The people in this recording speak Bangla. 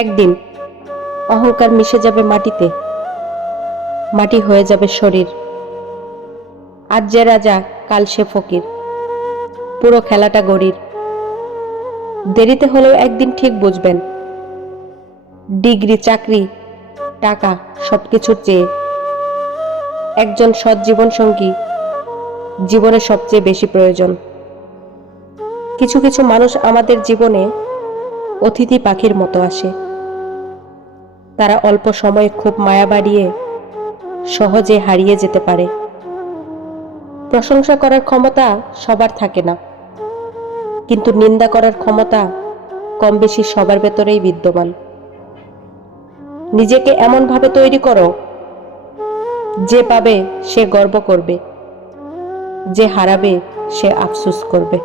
একদিন অহংকার মিশে যাবে মাটিতে, মাটি হয়ে যাবে শরীর। আজ যে রাজা কাল সে ফকির, পুরো খেলাটা গড়ির। দেরিতে হলেও একদিন ঠিক বুঝবেন, ডিগ্রি, চাকরি, টাকা সবকিছুর চেয়ে একজন সৎ জীবন সঙ্গী জীবনে সবচেয়ে বেশি প্রয়োজন। কিছু কিছু মানুষ আমাদের জীবনে অতিথি পাখির মতো আসে। তারা অল্প সময়ে খুব মায়া বাড়িয়ে সহজে হারিয়ে যেতে পারে। প্রশংসা করার ক্ষমতা সবার থাকে না, কিন্তু নিন্দা করার ক্ষমতা কম বেশি সবার ভেতরেই বিদ্যমান। নিজেকে এমনভাবে তৈরি করো, যে পাবে সে গর্ব করবে, যে হারাবে সে আফসোস করবে।